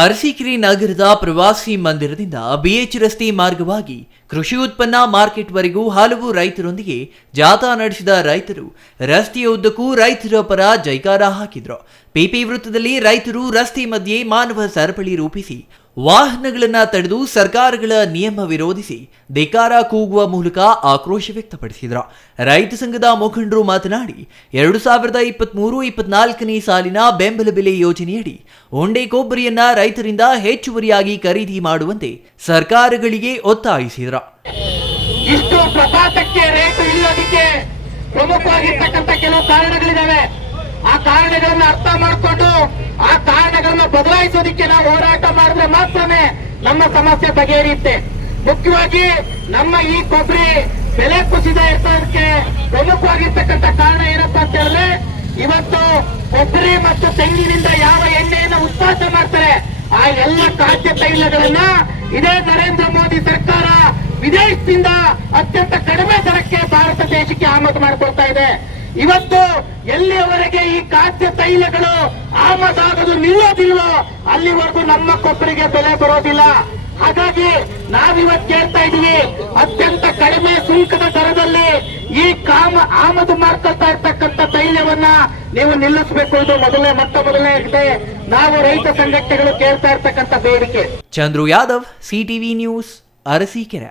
ಅರಸೀಕೆರೆ ನಗರದ ಪ್ರವಾಸಿ ಮಂದಿರದಿಂದ ಬಿಎಚ್ ರಸ್ತೆ ಮಾರ್ಗವಾಗಿ ಕೃಷಿ ಉತ್ಪನ್ನ ಮಾರ್ಕೆಟ್ವರೆಗೂ ಹಲವು ರೈತರೊಂದಿಗೆ ಜಾಥಾ ನಡೆಸಿದ ರೈತರು ರಸ್ತೆಯ ಉದ್ದಕ್ಕೂ ರೈತರ ಪರ ಜೈಕಾರ ಹಾಕಿದ್ರು. ಪಿಪಿ ವೃತ್ತದಲ್ಲಿ ರೈತರು ರಸ್ತೆ ಮಧ್ಯೆ ಮಾನವ ಸರಪಳಿ ರೂಪಿಸಿ ವಾಹನಗಳನ್ನು ತಡೆದು ಸರ್ಕಾರಗಳ ನಿಯಮ ವಿರೋಧಿಸಿ ಧಿಕ್ಕಾರ ಕೂಗುವ ಮೂಲಕ ಆಕ್ರೋಶ ವ್ಯಕ್ತಪಡಿಸಿದರು. ರೈತ ಸಂಘದ ಮುಖಂಡರು ಮಾತನಾಡಿ 2023-24ನೇ ಸಾಲಿನ ಬೆಂಬಲ ಬೆಲೆ ಯೋಜನೆಯಡಿ ಉಂಡೆ ಕೊಬ್ಬರಿಯನ್ನ ರೈತರಿಂದ ಹೆಚ್ಚುವರಿಯಾಗಿ ಖರೀದಿ ಮಾಡುವಂತೆ ಸರ್ಕಾರಗಳಿಗೆ ಒತ್ತಾಯಿಸಿದರು. ಇಷ್ಟು ಪ್ರಪಾತಕ್ಕೆ ರೇಟ್ ಇಳಿಯೋದಕ್ಕೆ ಪ್ರಮುಖವಾಗಿರ್ತಕ್ಕಂಥ ಕೆಲವು ಕಾರಣಗಳಿದಾವೆ. ಆ ಕಾರಣಗಳನ್ನ ಅರ್ಥ ಮಾಡಿಕೊಂಡು ಆ ಕಾರಣಗಳನ್ನ ಬದಲಾಯಿಸೋದಕ್ಕೆ ನಾವು ಹೋರಾಟ ಮಾಡಿದ್ರೆ ಮಾತ್ರನೇ ನಮ್ಮ ಸಮಸ್ಯೆ ಬಗೆಹರಿಯುತ್ತೆ. ಮುಖ್ಯವಾಗಿ ನಮ್ಮ ಈ ಕೊಬ್ಬರಿ ಬೆಲೆ ಕುಸಿದ ಇರ್ತದಕ್ಕೆ ಪ್ರಮುಖವಾಗಿರ್ತಕ್ಕಂಥ ಕಾರಣ ಏನಪ್ಪಾ ಅಂತ ಹೇಳಿದ್ರೆ, ಇವತ್ತು ಕೊಬ್ಬರಿ ಮತ್ತು ತೆಂಗಿನಿಂದ ಯಾವ ಎಣ್ಣೆಯನ್ನ ಉತ್ಪಾದನೆ ಮಾಡ್ತಾರೆ ಆ ಎಲ್ಲ ಖಾದ್ಯ ತೈಲಗಳನ್ನ ಇದೇ ನರೇಂದ್ರ ಮೋದಿ ಸರ್ಕಾರ ವಿದೇಶದಿಂದ ಅತ್ಯಂತ ಕಡಿಮೆ ದರಕ್ಕೆ ಭಾರತ ದೇಶಕ್ಕೆ ಆಮದು ಮಾಡಿಕೊಳ್ತಾ ಇದೆ. ಇವತ್ತು ಎಲ್ಲಿಯವರೆಗೆ ಈ ಖಾದ್ಯ ತೈಲಗಳು ಆಮದಾಗೋದು ನಿಲ್ಲೋದಿಲ್ವೋ ಅಲ್ಲಿವರೆಗೂ ನಮ್ಮ ಕೊಬ್ಬರಿಗೆ ಬೆಲೆ ಬರೋದಿಲ್ಲ. ಹಾಗಾಗಿ ಕೇಳ್ತಾ ಇದೀವಿ, ಅತ್ಯಂತ ಕಡಿಮೆ ಸುಂಕದ ದರದಲ್ಲಿ ಈ ಆಮದು ಮಾಡ್ಕೊಳ್ತಾ ಇರ್ತಕ್ಕಂಥ ತೈಲವನ್ನ ನೀವು ನಿಲ್ಲಿಸಬೇಕು. ಇದು ಮೊದಲನೇ ಇದೆ ನಾವು ರೈತ ಸಂಘಟನೆಗಳು ಕೇಳ್ತಾ ಇರ್ತಕ್ಕಂಥ ಬೇಡಿಕೆ. Chandru Yadav, CTV news, Arsikere.